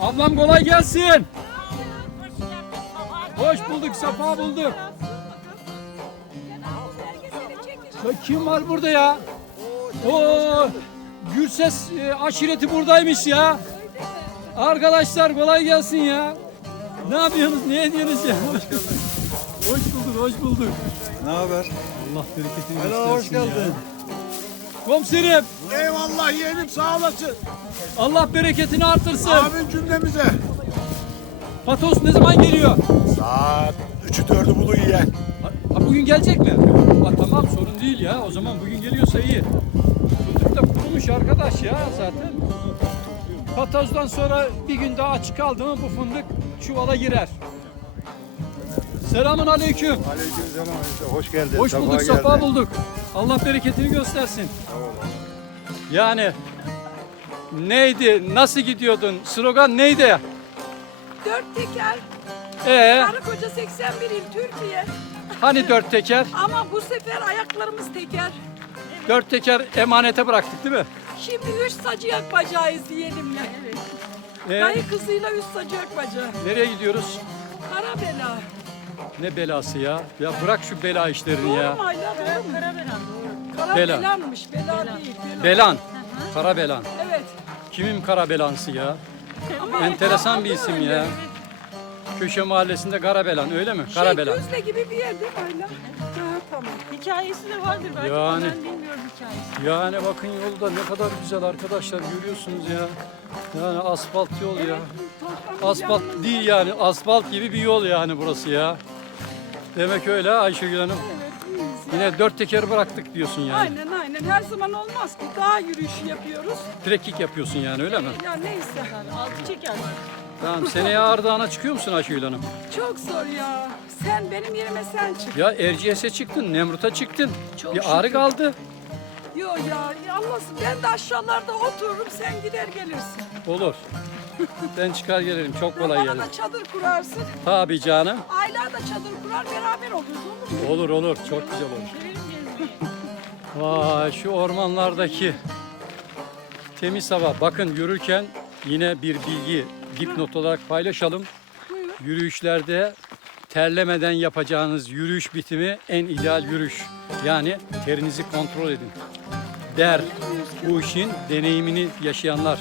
Ablam kolay gelsin. Hoş bulduk, sefa bulduk. Ya kim var burada ya? Oo, Gürses e, aşireti buradaymış ya. Arkadaşlar kolay gelsin ya. Ne yapıyorsunuz? Ne ediyorsunuz ya? Hoş Hoş bulduk, hoş bulduk. Ne haber? Allah bereketini Helal, hoş göstersin ya. Komiserim, Eyvallah yeğenim sağ olasın. Allah bereketini artırsın. Amin cümlemize. Patos ne zaman geliyor? Saat 3'ü 4'ü bulu yiyen. Ha, ha, bugün gelecek mi? Ha, tamam sorun değil ya. O zaman bugün geliyorsa iyi. Fındık da kurumuş arkadaş ya zaten. Patozdan sonra bir gün daha açık kaldı mı bu fındık çuvala girer. Selamun aleyküm. Aleykümselam. Hoş geldin. Hoş bulduk, geldin. sefa bulduk. Allah bereketini göstersin. Yani neydi, nasıl gidiyordun? Slogan neydi? Dört teker, Ee, karı koca 81 il Türkiye. hani dört teker? Ama bu sefer ayaklarımız teker. Dört teker emanete bıraktık değil mi? Şimdi üç sacıyak bacağıyız yeğenimle. Ee, Dayı kızıyla üç sacıyak bacağı. nereye gidiyoruz? Kara bela. Ne belası ya? Ya bırak şu bela işlerini Doğru ya. mu Ayla? Doğru mu? Kara bela. Belanmış, bela değil. Bela. Belan. Kara belan. Evet. Kimin kara belansı ya? Ama Enteresan bir isim ya. Köşe mahallesinde kara belan öyle mi? Kara Şey, belan. Düzle gibi bir yer değil mi Ayla? Ha, tamam. Hikayesi de vardır belki Yani. ben bilmiyorum hikayesi. Yani bakın yolda ne kadar güzel arkadaşlar görüyorsunuz ya. Yani asfalt yol ya. Asfalt değil yani asfalt gibi bir yol yani burası ya. Demek öyle Ayşegül Hanım. Evet, iyiyiz ya. Yine dört teker bıraktık diyorsun yani. Aynen aynen. Her zaman olmaz ki. Dağ yürüyüşü yapıyoruz. Trekking yapıyorsun yani öyle mi? Ya neyse. Altı çeker. Tamam seneye Ardahan'a çıkıyor musun Ayşegül Hanım? Çok zor ya. Sen benim yerime sen çık. Ya Erciyes'e çıktın, Nemrut'a çıktın. Çok bir ağrı şükür. kaldı. Yo ya, ya Allah'sın ben de aşağılarda otururum sen gider gelirsin. Olur. Ben çıkar gelirim. Çok kolay Bana gelir. da çadır kurarsın. Tabii canım. Aylar da çadır kurar beraber oluruz olur mu? Olur olur. Çok güzel olur. Vay şu ormanlardaki temiz hava. Bakın yürürken yine bir bilgi dipnot olarak paylaşalım. Yürüyüşlerde terlemeden yapacağınız yürüyüş bitimi en ideal yürüyüş. Yani terinizi kontrol edin. Der bu işin deneyimini yaşayanlar.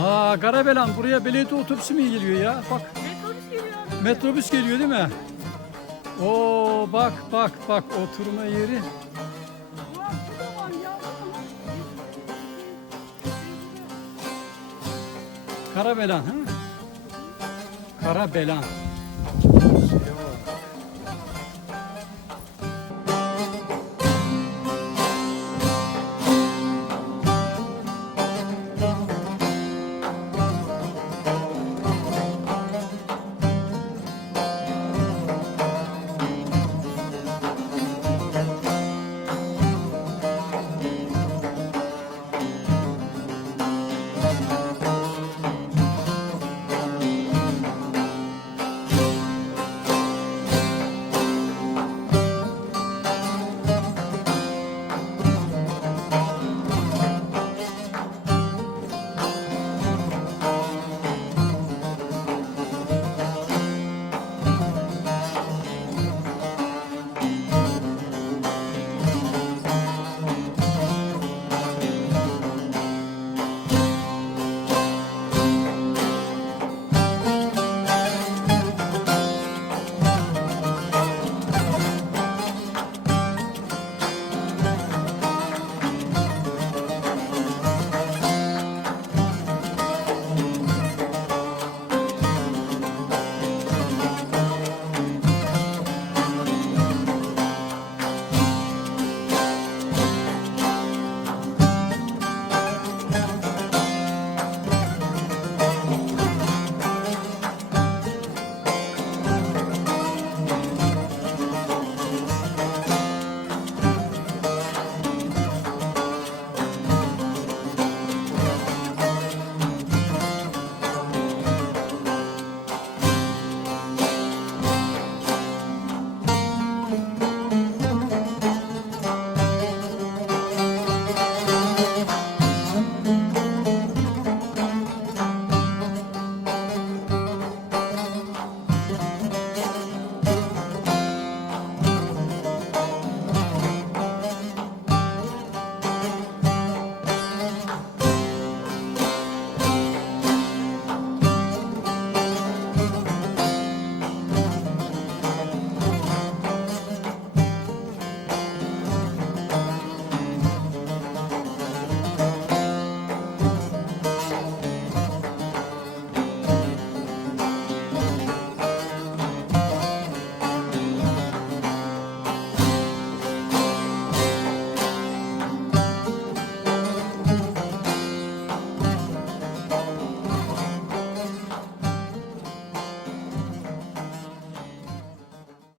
Aa Karabelan buraya belediye otobüsü mü geliyor ya? Bak Metrobüs geliyor. metrobüs geliyor değil mi? Oo bak bak bak oturma yeri. Karabelan ha? Karabelan.